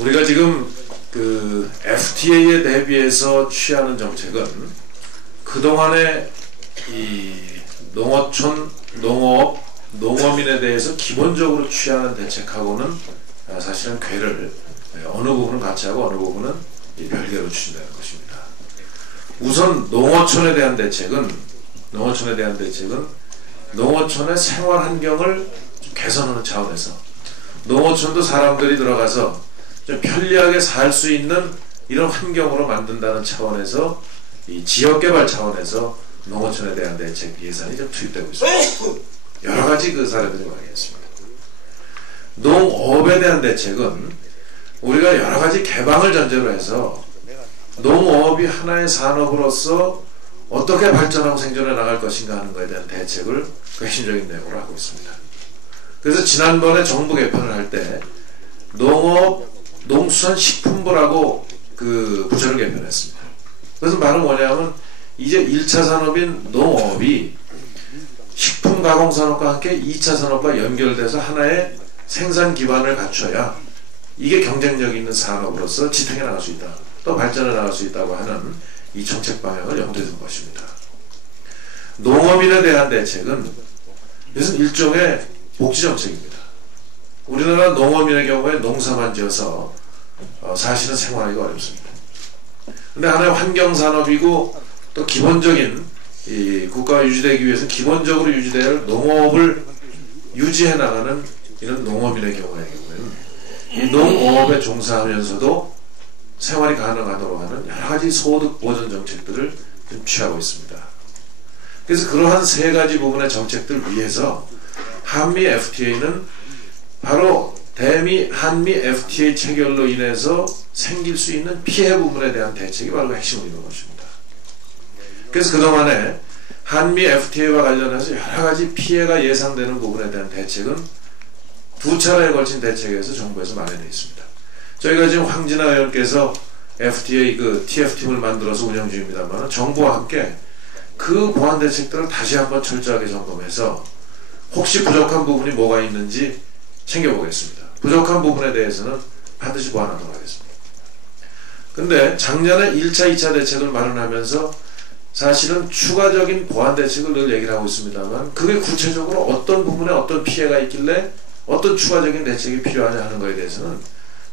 우리가 지금 그 FTA에 대비해서 취하는 정책은 그동안의 이 농어촌, 농업, 농어민에 대해서 기본적으로 취하는 대책하고는 사실은 궤를 어느 부분은 같이 하고 어느 부분은 별개로 추진되는 것입니다. 우선 농어촌에 대한 대책은 농어촌의 생활 환경을 좀 개선하는 차원에서 농어촌도 사람들이 들어가서 좀 편리하게 살 수 있는 이런 환경으로 만든다는 차원에서 이 지역개발 차원에서 농어촌에 대한 대책 예산이 좀 투입되고 있습니다. 여러 가지 그 사례들이 많이 있습니다. 농업에 대한 대책은 우리가 여러 가지 개방을 전제로 해서 농업이 하나의 산업으로서 어떻게 발전하고 생존해 나갈 것인가 하는 것에 대한 대책을 핵심적인 내용으로 하고 있습니다. 그래서 지난번에 정부 개편을 할 때 농업, 농수산식품부라고 그 부처를 개편했습니다. 그래서 말은 뭐냐면 이제 1차 산업인 농업이 식품 가공 산업과 함께 2차 산업과 연결돼서 하나의 생산 기반을 갖춰야 이게 경쟁력 있는 산업으로서 지탱해 나갈 수 있다. 또 발전해 나갈 수 있다고 하는 이 정책 방향을 염두에 둔 것입니다. 농업인에 대한 대책은 이것은 일종의 복지정책입니다. 우리나라 농업인의 경우에 농사만 지어서 사실은 생활하기가 어렵습니다. 근데 하나의 환경산업이고 또 기본적인 이 국가가 유지되기 위해서 기본적으로 유지되어야 할 농업을 유지해 나가는 이런 농업인의 경우에는 이 농업에 종사하면서도 생활이 가능하도록 하는 여러 가지 소득 보전 정책들을 좀 취하고 있습니다. 그래서 그러한 세 가지 부분의 정책들을 위해서 한미 FTA는 바로 한미 FTA 체결로 인해서 생길 수 있는 피해 부분에 대한 대책이 바로 핵심을 이루는 것입니다. 그래서 그동안에 한미 FTA와 관련해서 여러 가지 피해가 예상되는 부분에 대한 대책은 두 차례에 걸친 대책에서 정부에서 마련되어 있습니다. 저희가 지금 황진아 의원께서 FTA 그 TF팀을 만들어서 운영 중입니다만 정부와 함께 그 보완 대책들을 다시 한번 철저하게 점검해서 혹시 부족한 부분이 뭐가 있는지 챙겨보겠습니다. 부족한 부분에 대해서는 반드시 보완하도록 하겠습니다. 근데 작년에 1차, 2차 대책을 마련하면서 사실은 추가적인 보완 대책을 늘 얘기를 하고 있습니다만 그게 구체적으로 어떤 부분에 어떤 피해가 있길래 어떤 추가적인 대책이 필요하냐 하는 것에 대해서는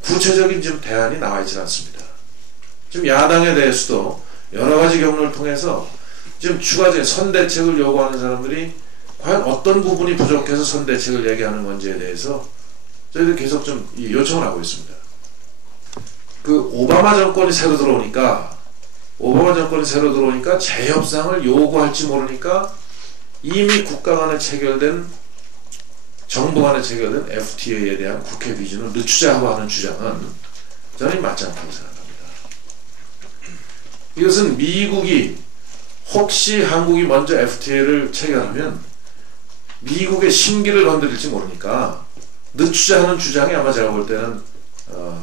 구체적인 지금 대안이 나와 있지 않습니다. 지금 야당에 대해서도 여러 가지 경로를 통해서 지금 추가적인 선대책을 요구하는 사람들이 과연 어떤 부분이 부족해서 선대책을 얘기하는 건지에 대해서 저희들 계속 좀 요청을 하고 있습니다. 그 오바마 정권이 새로 들어오니까 재협상을 요구할지 모르니까 이미 국가 간에 체결된 정부 간에 체결된 FTA에 대한 국회 비준을 늦추자고 하는 주장은 저는 맞지 않다고 생각합니다. 이것은 미국이 혹시 한국이 먼저 FTA를 체결하면 미국의 심기를 건드릴지 모르니까 늦추자 하는 주장이 아마 제가 볼 때는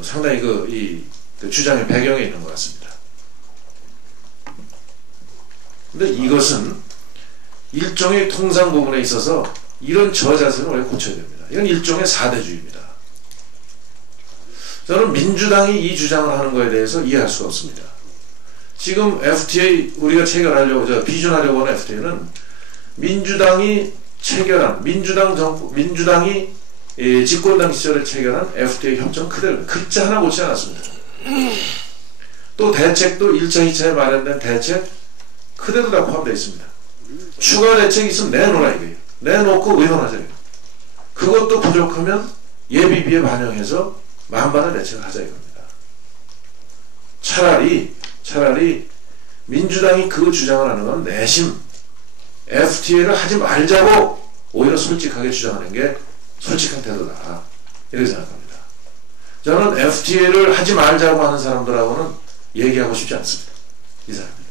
상당히 그 주장의 배경에 있는 것 같습니다. 근데 이것은 일종의 통상 부분에 있어서 이런 저자세는 원래 고쳐야 됩니다. 이건 일종의 사대주의입니다. 저는 민주당이 이 주장을 하는 것에 대해서 이해할 수가 없습니다. 지금 FTA 우리가 체결하려고 비준하려고 하는 FTA는 민주당이 체결한 민주당이 집권당 시절에 체결한 FTA 협정 그대로 글자 하나 고치지 않았습니다. 또 대책도 1차, 2차에 마련된 대책 그대로 다 포함되어 있습니다. 추가 대책이 있으면 내놓으라 이거예요. 내놓고 의논하자요. 그것도 부족하면 예비비에 반영해서 만반의 대책을 하자 이겁니다. 차라리 민주당이 그 주장을 하는 건 내심 FTA를 하지 말자고 오히려 솔직하게 주장하는 게 솔직한 태도다. 이렇게 생각합니다. 저는 FTA를 하지 말자고 하는 사람들하고는 얘기하고 싶지 않습니다. 이상입니다.